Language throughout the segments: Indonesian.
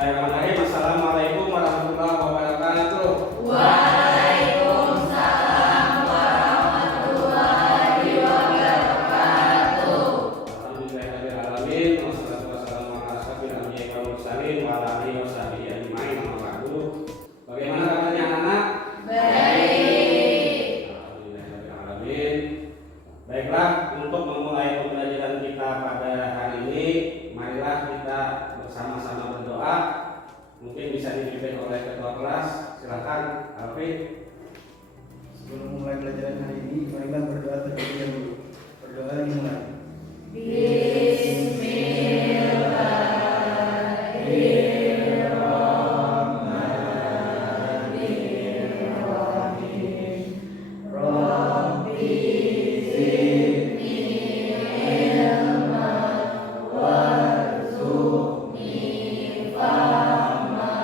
Bismillahirrahmanirrahim. Assalamualaikum warahmatullahi wabarakatuh. Waalaikumsalam warahmatullahi wabarakatuh. Alhamdulillahirrahmanirrahim. Wassalatu wassalamu ala asyrofil anbiya'i wal mursalin wa ala alihi washabihi ajmain. Amma ba'du. Bagaimana kabarnya anak? Baik. Alhamdulillahirrahmanirrahim. Baiklah, untuk memulai pembelajaran kita pada hari ini, marilah kita bersama-sama berdoa. Mungkin bisa dipimpin oleh ketua kelas. Silakan, Alfi. Sebelum mulai pelajaran hari ini, marilah berdoa terlebih dahulu. Berdoa dimulai. Bismillahirrahmanirrahim. Rabbi zidni ilman warzuqni fahma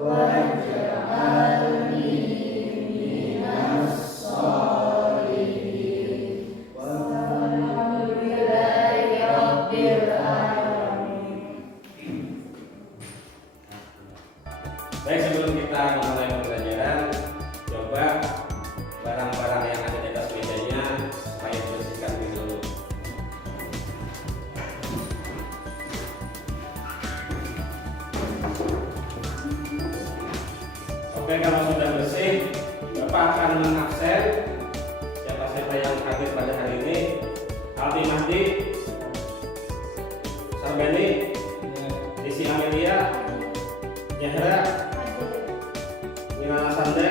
waj'alni minas sholihin. Walhamdulillahi rabbil alamin. Baik, sebelum kita memulai pembelajaran, coba barang-barang yang ada di atas mejanya supaya dibersihkan dulu. Oke, kalau sudah bersih, Bapak akan mengabsen siapa-siapa yang hadir pada hari ini. Aldi Mahdi, Sarbeni, Desi Amelia, Jahra, Minala Sanda.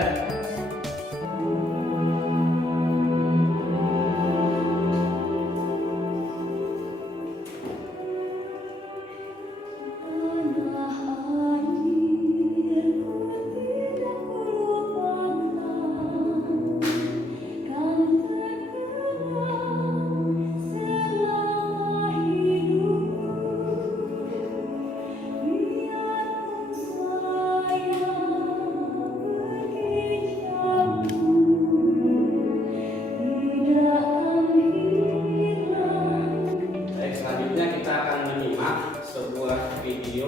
Baik, selanjutnya kita akan menyimak sebuah video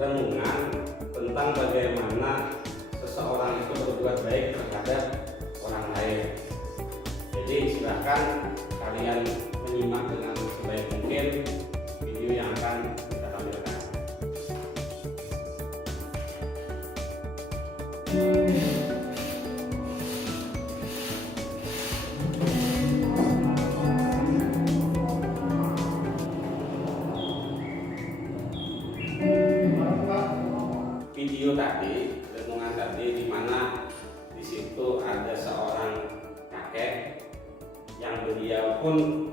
renungan tentang bagaimana seseorang itu berbuat baik terhadap orang lain. Jadi silakan kalian menyimak dengan sebaik mungkin video yang akan kita tampilkan. Video tadi, renungan tadi, di mana di situ ada seorang kakek yang beliau pun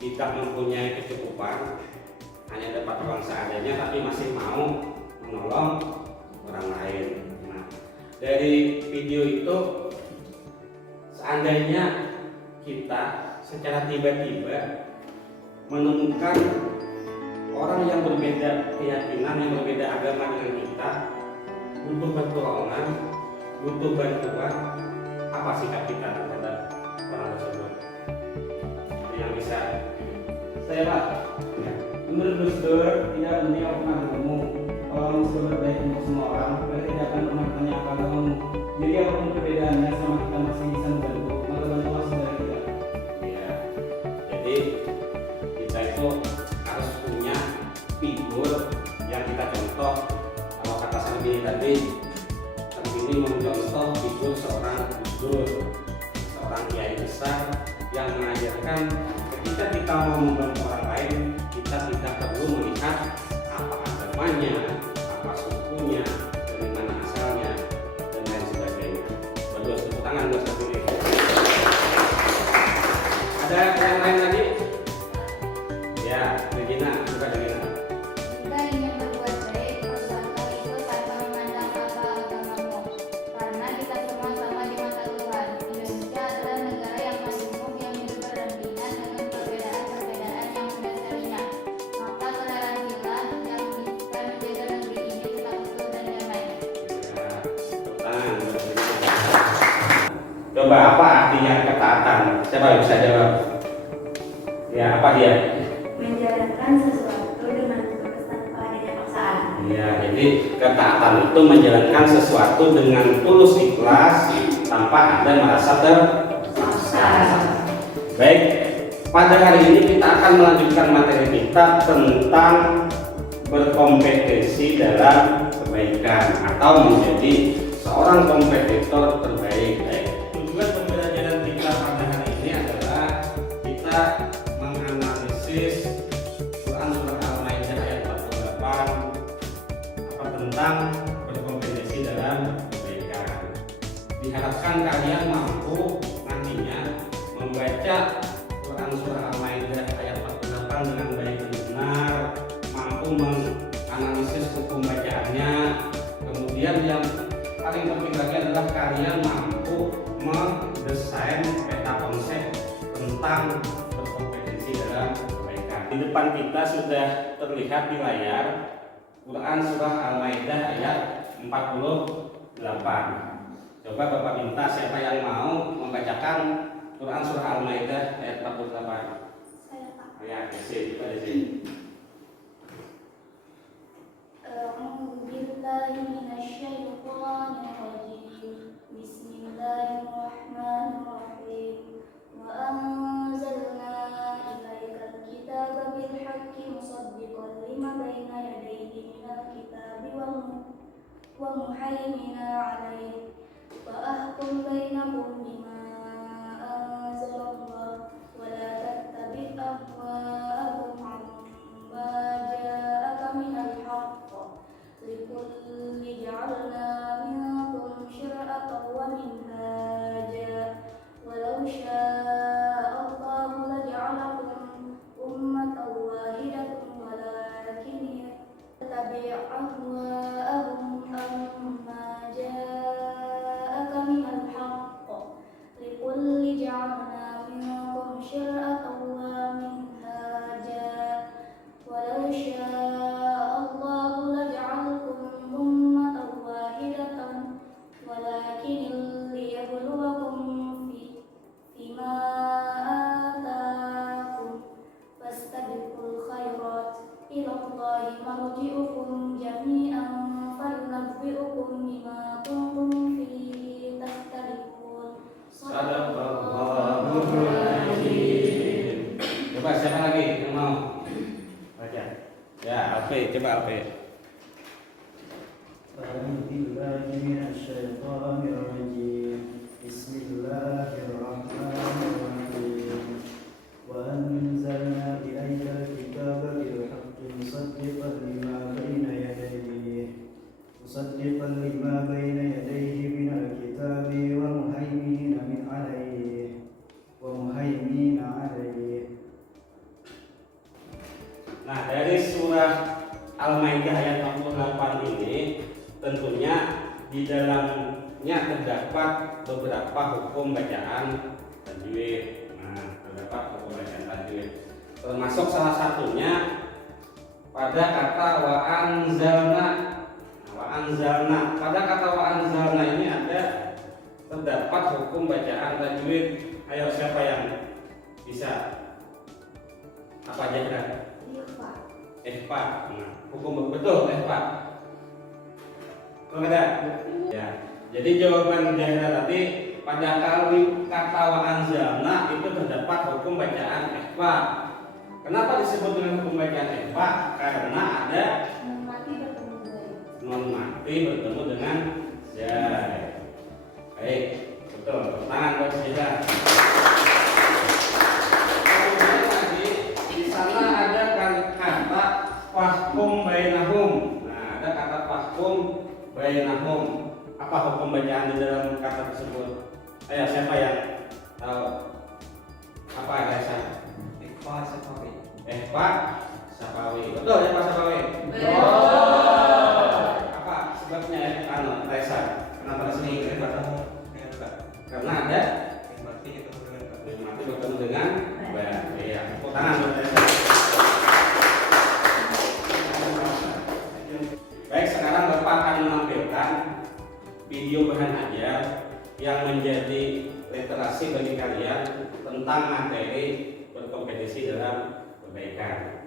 tidak mempunyai kecukupan, hanya dapat uang seadanya, tapi masih mau menolong orang lain. Nah, dari video itu, seandainya kita secara tiba-tiba menemukan orang yang berbeda keyakinan, yang berbeda agama dengan kita, butuh pertolongan, butuh bantuan, apa sikap kita terhadap orang tersebut? Yang bisa saya Pak, Menurut Gus Dur, tidak penting apa pernah bertemu. Kalau kamu sudah berbaik untuk semua orang, mereka tidak akan pernah bertanya apa agamamu. Jadi apapun perbedaannya, sama kita masih bisa membantu, maka bantulah saudara kita. ya, jadi kita itu harus punya figur yang kita contoh. Kalau kata Sarbini tadi, Sarbini mencontoh figur seorang Gus Dur, seorang kiai besar yang mengajarkan ketika kita mau membantu orang lain, kita tidak perlu melihat apa agamanya, apa sukunya, dari mana asalnya, dan lain sebagainya. Berdua tepuk tangan buat Sarbini. Ada yang lain lagi? Ya, Regina, bukan Regina. Kita ingin berbuat baik, perbuatlah itu tanpa memandang apa agamamu. Karena kita semua sama di mata Tuhan. Indonesia adalah negara yang majmuk yang hidup berdampingan dengan perbedaan-perbedaan yang mendasarinya. Maka toleransilah yang bisa menjaga negeri ini tetap utuh dan damai. Ya, tepuk tangan buat Regina. Coba apa artinya ketaatan? Siapa yang bisa jawab? Ya, apa dia? Menjalankan sesuatu dengan tulus tanpa adanya paksaan. Ya, jadi ketaatan itu menjalankan sesuatu dengan tulus ikhlas tanpa ada merasa terpaksa. Baik, pada hari ini kita akan melanjutkan materi kita tentang berkompetensi dalam kebaikan atau menjadi seorang kompetitor terbaik. Tujuan pembelajaran kita pada hari ini adalah kita menganalisis Quran surah Al-Maidah ayat 48 tentang berkompetensi dalam kebaikan. Diharapkan kalian mampu nantinya membaca Quran surah Al-Maidah ayat 48 dengan baik dan benar, mampu menganalisis hukum bacaannya. Kemudian yang paling penting lagi adalah kalian mampu mendesain peta konsep tentang berkompetensi dalam kebaikan. Di depan kita sudah terlihat di layar Quran surah Al-Maidah ayat 48. Coba Bapak minta siapa yang mau membacakan Quran surah Al-Maidah ayat 48. Saya Pak. Ya, di sini. أعوذ بالله من الشيطان الرجيم بسم الله الرحمن الرحيم وأنزلنا إليك الكتاب بالحق مصدقا لما بين يديه من الكتاب ومهيمنا عليه فأحكم بينكم بما أنزل الله ولا تتبع أهواءهم عما جاءك من الحق لكل جعلنا منكم شرعة ومنهاجا ولو شاء الله لجعلكم أمة واحدة ولكن يتبع أهواءهم عما جاءك من الحق لكل جعلنا منكم شرعة ومنهاجا ولو شاء الله لجعلكم أمة واحدة ولكن ليبلوكم فيما آتاكم فاستبقوا الخيرات إلى الله مرجعكم جميعا فينبئكم بما كنتم فيه تختلفون. Sadaqallahul Azim. Coba siapa lagi yang mau baca? Ya, Alfi, coba Alfi. أعوذ بالله من الشيطان الرجيم بسم الله الرحمن الرحيم وأنزلنا إليك الكتاب بالحق مصدقا لما بين يديه من الكتاب ومهيمين عليه. Nah, dari surah Al-Maidah ayat 48 ini tentunya di dalamnya terdapat beberapa hukum bacaan tajwid. Nah, terdapat hukum bacaan tajwid. Termasuk salah satunya pada kata wa anzalna. Pada kata wa anzalna ini terdapat hukum bacaan tajwid. Ayo siapa yang bisa? Apa aja kan? Ikhfa. Nah, hukum betul ikhfa. Kalau ada? Ya. Jadi jawaban Jahra tadi pada kata wa anzalna itu terdapat hukum bacaan ikhfa. Kenapa disebut dengan hukum bacaan ikhfa? Karena ada nun mati bertemu dengan zai. Baik, betul. Tangan buat Jahra. Kemudian lagi di sana ada kata fahkum bainahum. Nah, ada kata fahkum bainahum. Apa hukum bacaan di dalam kata tersebut? Ayo, siapa yang tahu? Apa Raisa? Ikhfa Safawi. Ikhfa Safawi. Betul ya Pak Safawi? Betul. Apa sebabnya Raisa? Kenapa di sini karena ada mati bertemu dengan ba. Iya. Tepuk tangan buat Raisa. Baik, sekarang Bapak akan menampilkan video bahan ajar yang menjadi literasi bagi kalian tentang materi berkompetisi dalam kebaikan.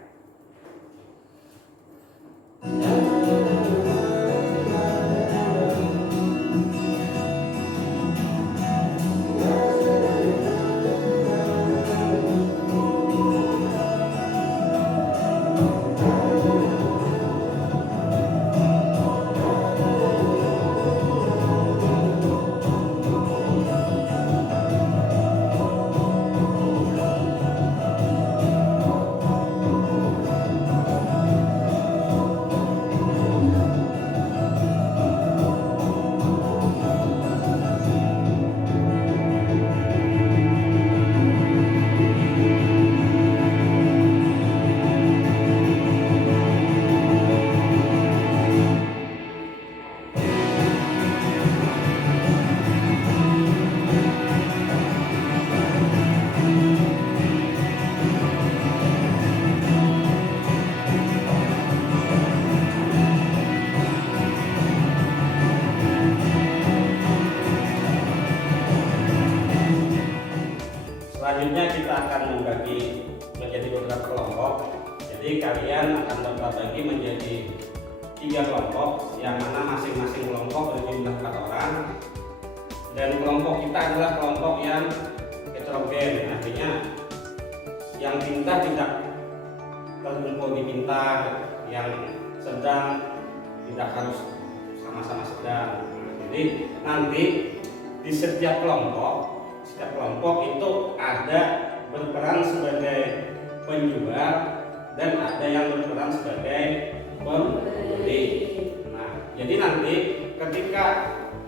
kita bagi menjadi 3 kelompok, yang mana masing-masing kelompok berjumlah 4 orang, dan kelompok kita adalah kelompok yang heterogen, artinya yang pintar tidak terkumpul di pintar, yang sedang tidak harus sama-sama sedang. Jadi nanti di setiap kelompok itu ada berperan sebagai penjual dan ada yang berperan sebagai pembeli. Nah, jadi nanti ketika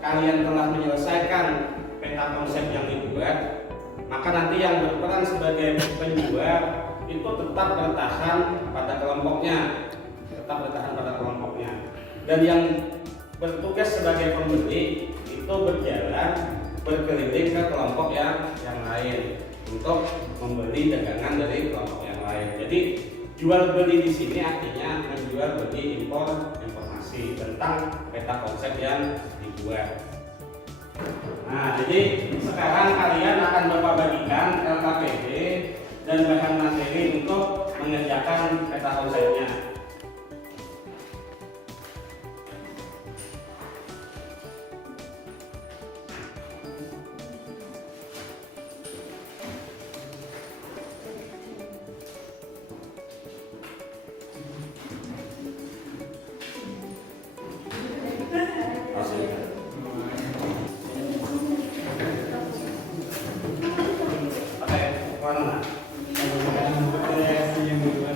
kalian telah menyelesaikan peta konsep yang dibuat, maka nanti yang berperan sebagai penjual itu tetap bertahan pada kelompoknya, dan yang bertugas sebagai pembeli itu berkeliling ke kelompok yang lain untuk membeli dagangan dari kelompok yang lain. Jadi jual beli di sini artinya menjual beli informasi tentang peta konsep yang dibuat. Nah, jadi sekarang kalian akan Bapak bagikan LKPD dan bahan materi untuk mengerjakan peta konsepnya. Warna. Yang dibuat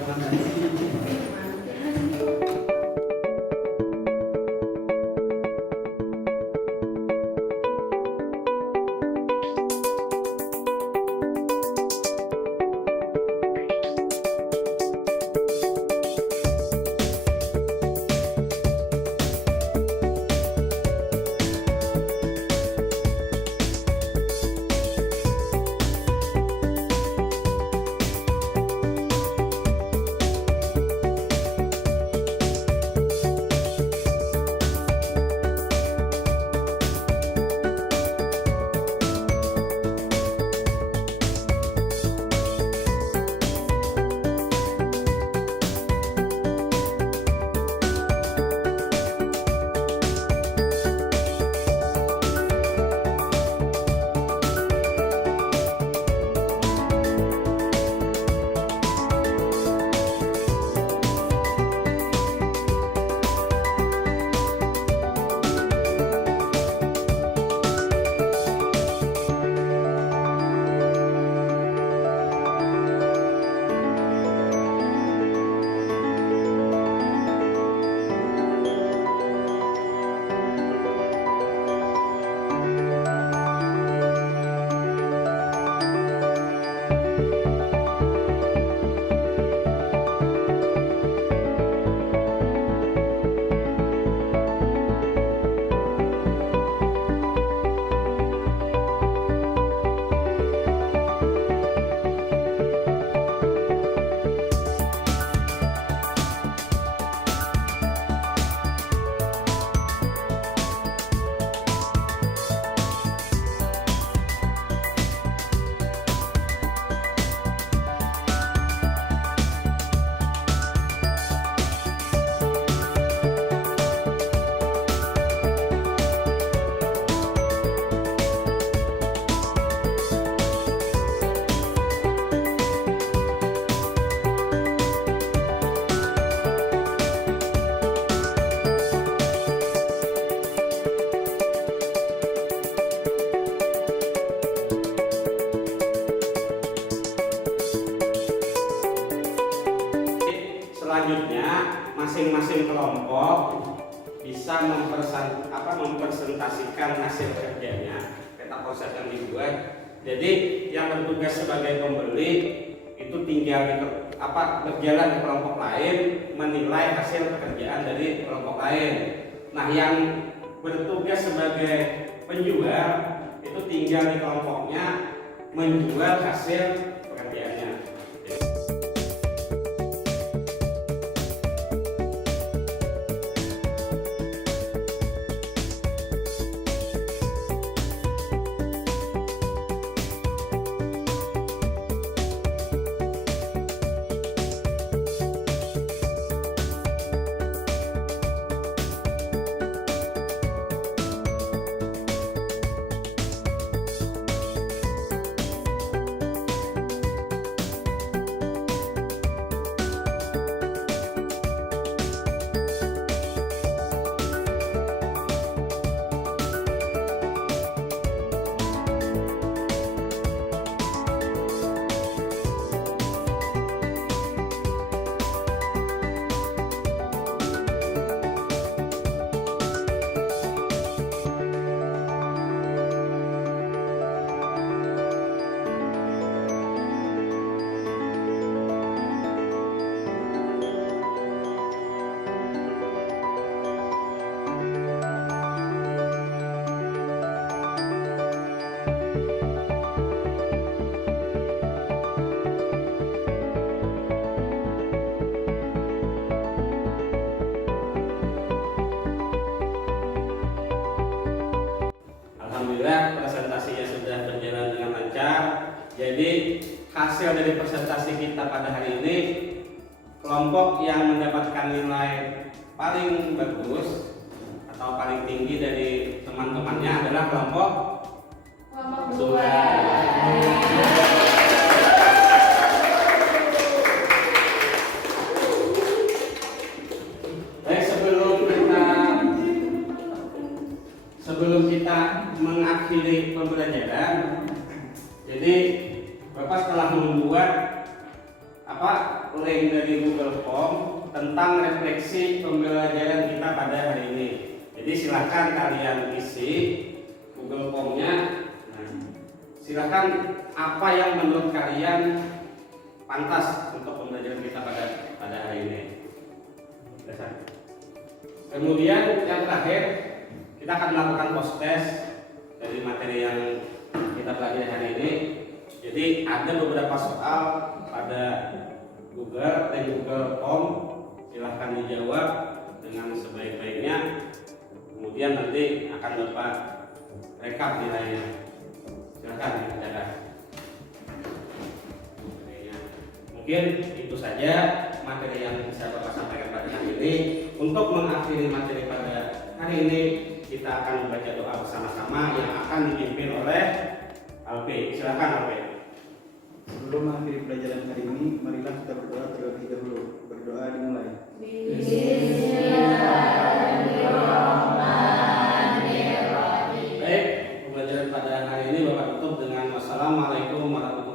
Selanjutnya, masing-masing kelompok bisa mempresentasikan hasil kerjanya, peta konsep yang dibuat. Jadi yang bertugas sebagai pembeli itu tinggal berjalan ke kelompok lain, menilai hasil pekerjaan dari kelompok lain. Nah, yang bertugas sebagai penjual itu tinggal di kelompoknya menjual hasil pekerjaannya. Jadi hasil dari presentasi kita pada hari ini, kelompok yang mendapatkan nilai paling bagus atau paling tinggi dari teman-temannya adalah kelompok dua. Baik, sebelum kita mengakhiri pembelajaran, jadi Bapak setelah membuat link dari Google Form tentang refleksi pembelajaran kita pada hari ini. Jadi silahkan kalian isi Google Form-nya. Nah, silahkan apa yang menurut kalian pantas untuk pembelajaran kita pada hari ini. Kemudian yang terakhir, kita akan melakukan post test dari materi yang kita pelajari hari ini. Jadi ada beberapa soal pada Google dan Google Form, silahkan dijawab dengan sebaik-baiknya. Kemudian nanti akan Bapak rekap nilainya. Silahkan dicatat. Mungkin itu saja materi yang bisa Bapak sampaikan pada hari ini. Untuk mengakhiri materi pada hari ini, kita akan membaca doa bersama-sama yang akan dipimpin oleh Alfi. Silakan Alfi. Sebelum mengakhiri pelajaran hari ini, marilah kita berdoa terlebih dahulu. Berdoa dimulai. Bismillahirrahmanirrahim. Baik, pembelajaran pada hari ini Bapak tutup dengan wassalamualaikum warahmatullahi wabarakatuh.